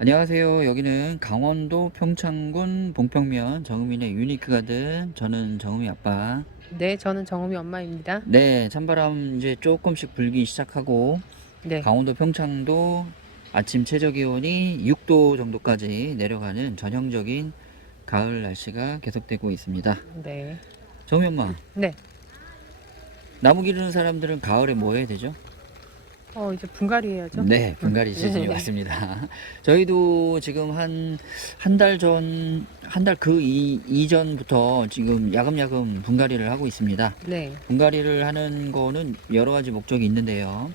안녕하세요. 여기는 강원도 평창군 봉평면 정음이네 유니크 가든. 저는 정음이 아빠. 네, 저는 정음이 엄마입니다. 네, 찬바람 이제 조금씩 불기 시작하고 네, 강원도 평창도 아침 최저 기온이 6도 정도까지 내려가는 전형적인 가을 날씨가 계속되고 있습니다. 네, 정음이 엄마, 네. 나무 기르는 사람들은 가을에 뭐 해야 되죠? 이제 분갈이 해야죠. 네, 분갈이 시즌이 네, 왔습니다. 저희도 지금 한 달 전, 한 달 이전부터 지금 야금야금 분갈이를 하고 있습니다. 네, 분갈이를 하는 거는 여러 가지 목적이 있는데요.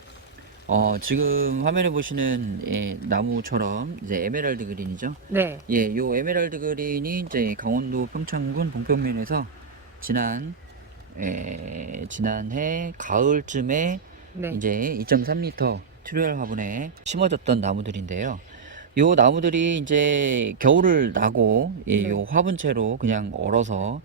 지금 화면에 보시는 나무처럼 이제 에메랄드 그린이죠. 네, 예, 요 에메랄드 그린이 이제 강원도 평창군 봉평면에서 지난, 지난해 가을쯤에 네, 이제 2.3m 튜리얼 화분에 심어졌던 나무들인데요. 요 나무들이 이제 겨울을 나고, 예, 요 네, 화분채로 그냥 얼어서 음,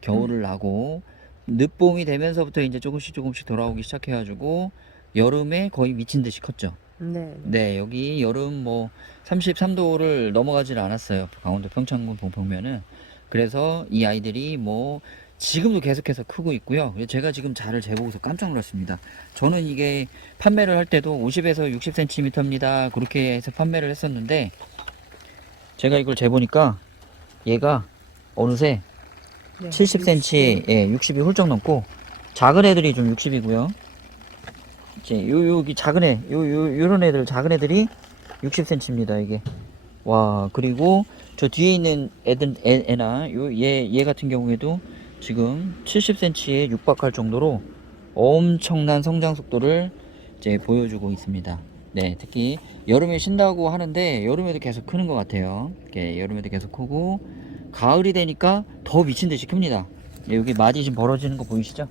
겨울을 나고, 늦봄이 되면서부터 이제 조금씩 돌아오기 시작해가지고 여름에 거의 미친 듯이 컸죠. 네, 네, 네, 여기 여름 뭐 33도를 넘어가질 않았어요. 강원도 평창군 봉평면은. 그래서 이 아이들이 뭐 지금도 계속해서 크고 있고요. 그래서 제가 지금 자를 재보고서 깜짝 놀랐습니다. 저는 이게 판매를 할 때도 50에서 60cm입니다. 그렇게 해서 판매를 했었는데 제가 이걸 재보니까 얘가 어느새 네, 70cm, 예, 60이 훌쩍 넘고 작은 애들이 좀 60이고요. 이제 여기 작은 요런 애들, 작은 애들이 60cm입니다, 이게. 와, 그리고 저 뒤에 있는 애나, 얘 같은 경우에도 지금 70cm에 육박할 정도로 엄청난 성장 속도를 이제 보여주고 있습니다. 네, 특히 여름에 쉰다고 하는데, 여름에도 계속 크는 것 같아요. 이렇게 여름에도 계속 크고, 가을이 되니까 더 미친 듯이 큽니다. 네, 여기 마디 지금 벌어지는 거 보이시죠?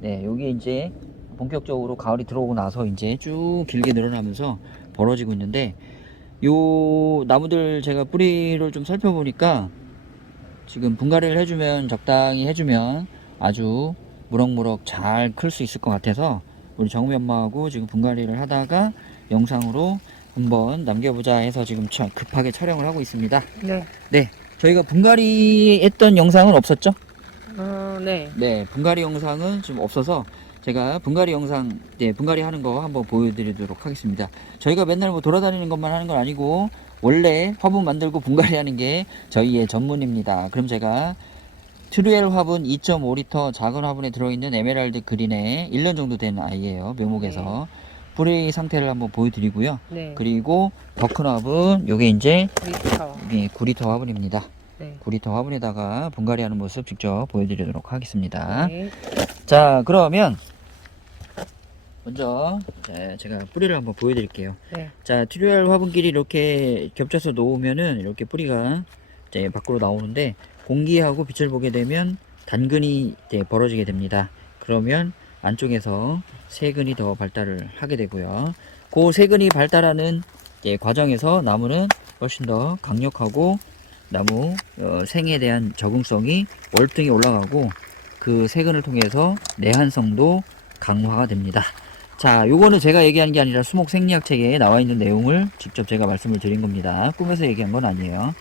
네, 여기 이제 본격적으로 가을이 들어오고 나서 이제 쭉 길게 늘어나면서 벌어지고 있는데, 요 나무들 제가 뿌리를 좀 살펴보니까 지금 분갈이를 해주면, 적당히 해주면 아주 무럭무럭 잘 클 수 있을 것 같아서 우리 정우미 엄마하고 지금 분갈이를 하다가 영상으로 한번 남겨보자 해서 지금 급하게 촬영을 하고 있습니다. 네, 네, 저희가 분갈이 했던 영상은 없었죠? 네, 네, 분갈이 영상은 좀 없어서 제가 분갈이 영상, 네, 분갈이 하는 거 한번 보여드리도록 하겠습니다. 저희가 맨날 뭐 돌아다니는 것만 하는 건 아니고 원래 화분 만들고 분갈이 하는 게 저희의 전문입니다. 그럼 제가 트루엘 화분 2.5리터 작은 화분에 들어있는 에메랄드 그린에 1년 정도 된 아이예요. 네, 묘목에서 뿌리 상태를 한번 보여드리고요. 네, 그리고 더 큰 화분, 요게 이제 리터, 9리터 화분입니다. 네, 9리터 화분에다가 분갈이 하는 모습 직접 보여드리도록 하겠습니다. 네, 자, 그러면 먼저 제가 뿌리를 한번 보여드릴게요. 네, 자, 튜리얼 화분끼리 이렇게 겹쳐서 놓으면은 이렇게 뿌리가 이제 밖으로 나오는데, 공기하고 빛을 보게 되면 단근이 이제 벌어지게 됩니다. 그러면 안쪽에서 세근이 더 발달을 하게 되고요. 그 세근이 발달하는 과정에서 나무는 훨씬 더 강력하고 나무 생에 대한 적응성이 월등히 올라가고, 그 세근을 통해서 내한성도 강화가 됩니다. 자, 요거는 제가 얘기하는 게 아니라 수목 생리학 책에 나와 있는 내용을 직접 제가 말씀을 드린 겁니다. 꿈에서 얘기한 건 아니에요.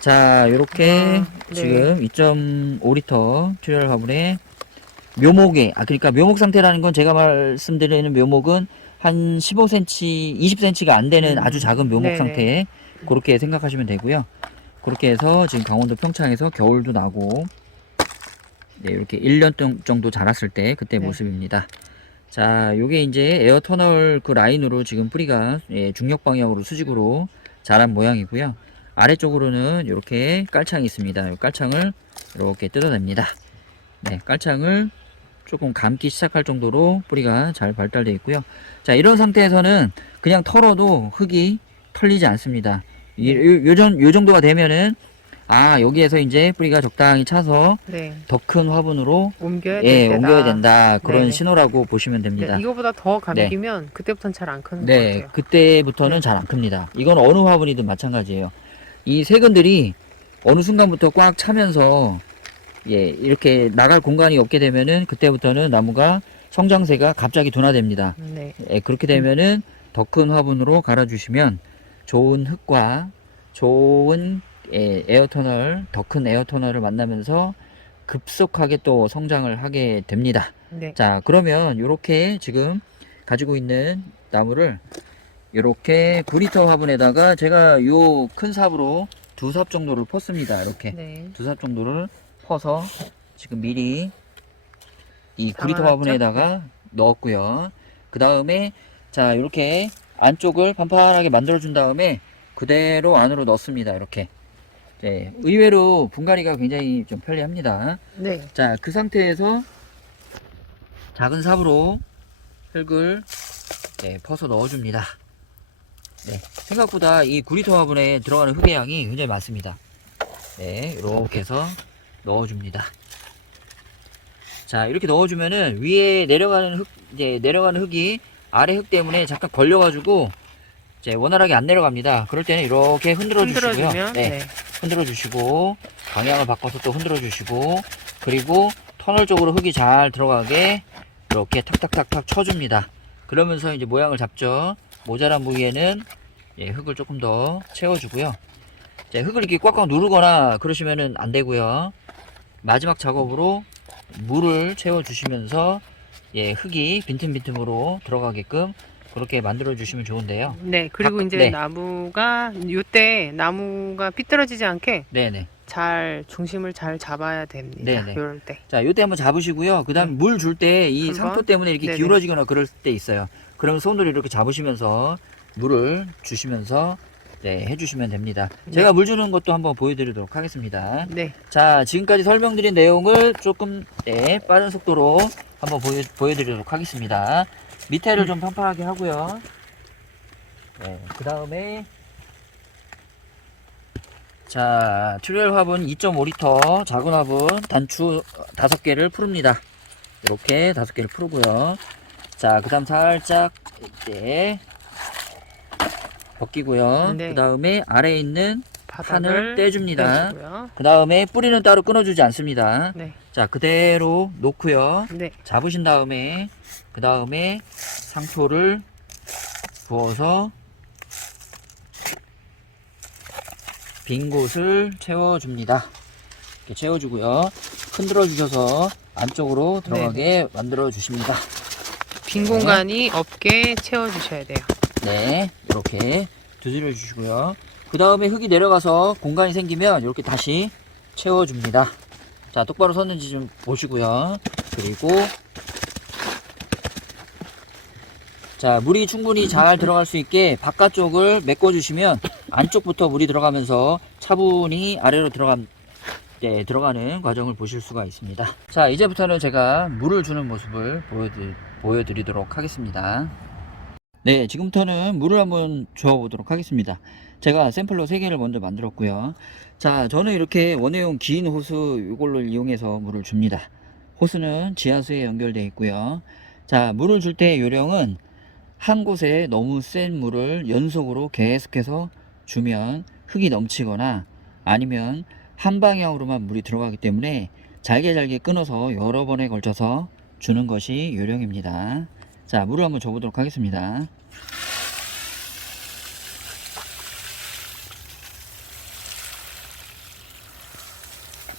자, 요렇게 네, 지금 2.5리터 튜리얼 화분에 묘목에, 그러니까 묘목 상태라는 건 제가 말씀드리는 묘목은 한 15cm, 20cm가 안 되는 아주 작은 묘목 네, 네, 상태, 그렇게 생각하시면 되고요. 그렇게 해서 지금 강원도 평창에서 겨울도 나고, 네, 이렇게 1년 정도 자랐을 때 그때 네, 모습입니다. 자, 요게 이제 에어 터널 그 라인으로 지금 뿌리가 중력 방향으로 수직으로 자란 모양이고요. 아래쪽으로는 이렇게 깔창이 있습니다. 이 깔창을 이렇게 뜯어냅니다. 네, 깔창을 조금 감기 시작할 정도로 뿌리가 잘 발달되어 있고요. 자, 이런 상태에서는 그냥 털어도 흙이 털리지 않습니다. 네, 요 정도가 되면은, 여기에서 이제 뿌리가 적당히 차서 네, 더 큰 화분으로, 옮겨야 될 예, 옮겨야 때다. 된다. 네, 그런 네, 신호라고 보시면 네, 됩니다. 이거보다 더 네. 감기면 그때부터는 잘 안 크는 것 네, 같아요. 그때부터는 네, 잘 안 큽니다. 이건 어느 화분이든 마찬가지예요. 이 세근들이 어느 순간부터 꽉 차면서, 예, 이렇게 나갈 공간이 없게 되면은 그때부터는 나무가 성장세가 갑자기 둔화됩니다. 네, 예, 그렇게 되면은 더 큰 화분으로 갈아주시면 좋은 흙과 좋은 에어터널, 더 큰 에어터널을 만나면서 급속하게 또 성장을 하게 됩니다. 네. 자, 그러면 이렇게 지금 가지고 있는 나무를 이렇게 9리터 화분에다가 제가 요 큰 삽으로 2삽 정도를 펐습니다. 이렇게 네. 2삽 정도를 퍼서 지금 미리 이 9리터 담아놨죠? 화분에다가 넣었고요. 그 다음에 자, 이렇게 안쪽을 판판하게 만들어 준 다음에 그대로 안으로 넣습니다. 이렇게. 네, 의외로 분갈이가 굉장히 좀 편리합니다. 네. 자, 그 상태에서 작은 삽으로 흙을 퍼서 넣어줍니다. 네, 생각보다 이 9리터 화분에 들어가는 흙의 양이 굉장히 많습니다. 네, 이렇게 해서 넣어줍니다. 자, 이렇게 넣어주면은 위에 내려가는 흙, 이제 내려가는 흙이 아래 흙 때문에 잠깐 걸려가지고 이제 원활하게 안 내려갑니다. 그럴 때는 이렇게 흔들어 주시고요. 흔들어주면 네. 흔들어 주시고 방향을 바꿔서 또 흔들어 주시고 그리고 터널 쪽으로 흙이 잘 들어가게 이렇게 탁탁탁탁 쳐줍니다. 그러면서 이제 모양을 잡죠. 모자란 부위에는 흙을 조금 더 채워주고요. 자, 흙을 이렇게 꽉꽉 누르거나 그러시면은 안 되고요. 마지막 작업으로 물을 채워주시면서 흙이 빈틈빈틈으로 들어가게끔 그렇게 만들어 주시면 좋은데요. 네. 그리고 이제 네. 나무가 요때 나무가 삐뚤어지지 않게 네네. 잘 중심을 잘 잡아야 됩니다. 네네. 요럴 때. 자, 요때 한번 잡으시고요. 그 다음 네. 물 줄 때 이 한번. 상토 때문에 이렇게 네네. 기울어지거나 그럴 때 있어요. 그러면 손으로 이렇게 잡으시면서 물을 주시면서 해주시면 됩니다. 네. 제가 물 주는 것도 한번 보여드리도록 하겠습니다. 네. 자, 지금까지 설명드린 내용을 조금 빠른 속도로 한번 보여드리도록 하겠습니다. 밑에를 좀 판판하게 하고요. 그 다음에 자, 튜리얼 화분 2.5리터 작은 화분 단추 5개를 풀읍니다. 이렇게 5개를 풀고요. 자, 그 다음 살짝 이제 벗기고요. 네. 그 다음에 아래에 있는 판을 떼줍니다. 떼주고요. 그 다음에 뿌리는 따로 끊어주지 않습니다. 네. 자, 그대로 놓고요. 네. 잡으신 다음에 그 다음에 상토를 부어서 빈 곳을 채워줍니다. 이렇게 채워주고요. 흔들어 주셔서 안쪽으로 들어가게 만들어 주십니다. 빈 공간이 없게 채워주셔야 돼요. 네, 이렇게 두드려 주시고요. 그 다음에 흙이 내려가서 공간이 생기면 이렇게 다시 채워줍니다. 자, 똑바로 섰는지 좀 보시고요. 그리고 자, 물이 충분히 잘 들어갈 수 있게 바깥쪽을 메꿔주시면 안쪽부터 물이 들어가면서 차분히 아래로 들어가는 과정을 보실 수가 있습니다. 자, 이제부터는 제가 물을 주는 모습을 보여드리도록 하겠습니다. 네, 지금부터는 물을 한번 주어보도록 하겠습니다. 제가 샘플로 3개를 먼저 만들었고요. 자, 저는 이렇게 원예용 긴 호스 이걸로 이용해서 물을 줍니다. 호스는 지하수에 연결되어 있고요. 자, 물을 줄 때 요령은 한 곳에 너무 센 물을 연속으로 계속해서 주면 흙이 넘치거나 아니면 한 방향으로만 물이 들어가기 때문에 잘게 끊어서 여러 번에 걸쳐서 주는 것이 요령입니다. 자, 물을 한번 줘보도록 하겠습니다.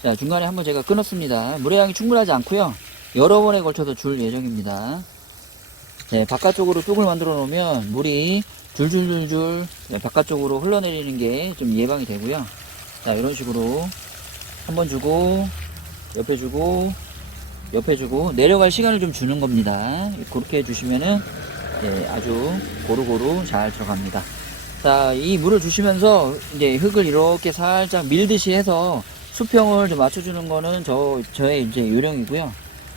자, 중간에 한번 제가 끊었습니다. 물의 양이 충분하지 않고요. 여러 번에 걸쳐서 줄 예정입니다. 네, 바깥쪽으로 뚝을 만들어 놓으면 물이 줄줄줄줄 바깥쪽으로 흘러내리는 게 좀 예방이 되고요. 자, 이런 식으로 한번 주고 옆에 주고 옆에 주고 내려갈 시간을 좀 주는 겁니다. 그렇게 해주시면은 아주 고루고루 잘 들어갑니다. 자, 이 물을 주시면서 이제 흙을 이렇게 살짝 밀듯이 해서 수평을 좀 맞춰주는 거는 저의 이제 요령이고요.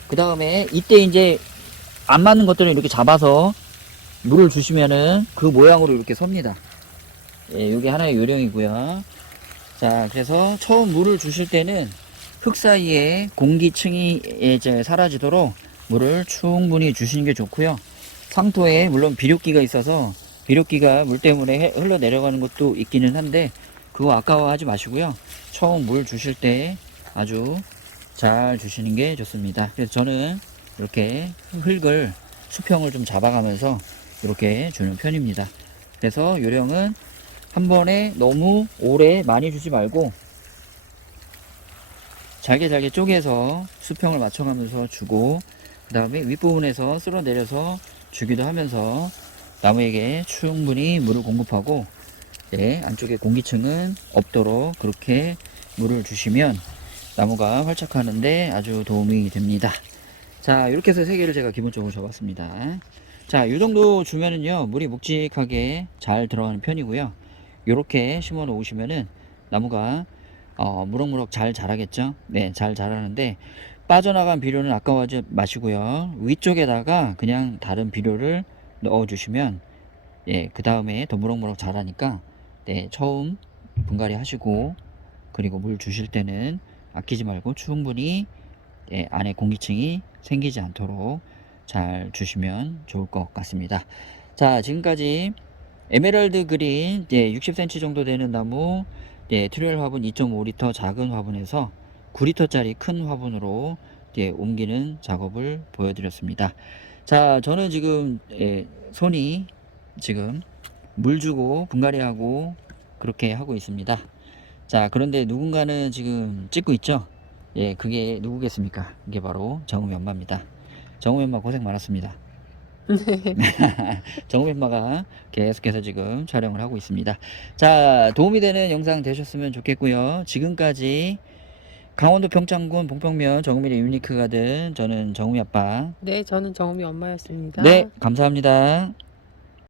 그 다음에 이때 이제 안 맞는 것들을 이렇게 잡아서 물을 주시면은 그 모양으로 이렇게 섭니다. 요게 하나의 요령이고요. 자, 그래서 처음 물을 주실 때는 흙 사이에 공기층이 이제 사라지도록 물을 충분히 주시는 게 좋고요. 상토에 물론 비료기가 있어서 비료기가 물 때문에 흘러내려가는 것도 있기는 한데 그거 아까워하지 마시고요. 처음 물 주실 때 아주 잘 주시는 게 좋습니다. 그래서 저는 이렇게 흙을 수평을 좀 잡아가면서 이렇게 주는 편입니다. 그래서 요령은 한 번에 너무 오래 많이 주지 말고 잘게 잘게 쪼개서 수평을 맞춰가면서 주고, 그 다음에 윗부분에서 쓸어내려서 주기도 하면서 나무에게 충분히 물을 공급하고, 네, 안쪽에 공기층은 없도록 그렇게 물을 주시면 나무가 활착하는데 아주 도움이 됩니다. 자, 이렇게 해서 3개를 제가 기본적으로 줘봤습니다. 자, 이 정도 주면은요, 물이 묵직하게 잘 들어가는 편이고요. 이렇게 심어 놓으시면은 나무가 무럭무럭 잘 자라겠죠. 네, 잘 자라는데 빠져나간 비료는 아까워하지 마시고요. 위쪽에다가 그냥 다른 비료를 넣어 주시면, 예, 그 다음에 더 무럭무럭 자라니까, 네, 처음 분갈이 하시고 그리고 물 주실 때는 아끼지 말고 충분히, 예, 안에 공기층이 생기지 않도록 잘 주시면 좋을 것 같습니다. 자, 지금까지 에메랄드 그린, 예, 60cm 정도 되는 나무, 예, 트리얼 화분 2.5L 작은 화분에서 9L짜리 큰 화분으로, 예, 옮기는 작업을 보여드렸습니다. 자, 저는 지금, 예, 손이 지금 물 주고 분갈이하고 그렇게 하고 있습니다. 자, 그런데 누군가는 지금 찍고 있죠? 예, 그게 누구겠습니까? 이게 바로 정음이 엄마입니다. 정음이 엄마 고생 많았습니다. 정음이 엄마가 계속해서 지금 촬영을 하고 있습니다. 자, 도움이 되는 영상 되셨으면 좋겠고요. 지금까지 강원도 평창군 봉평면 정음이의 유니크 가든, 저는 정음이 아빠. 네, 저는 정음이 엄마였습니다. 네, 감사합니다.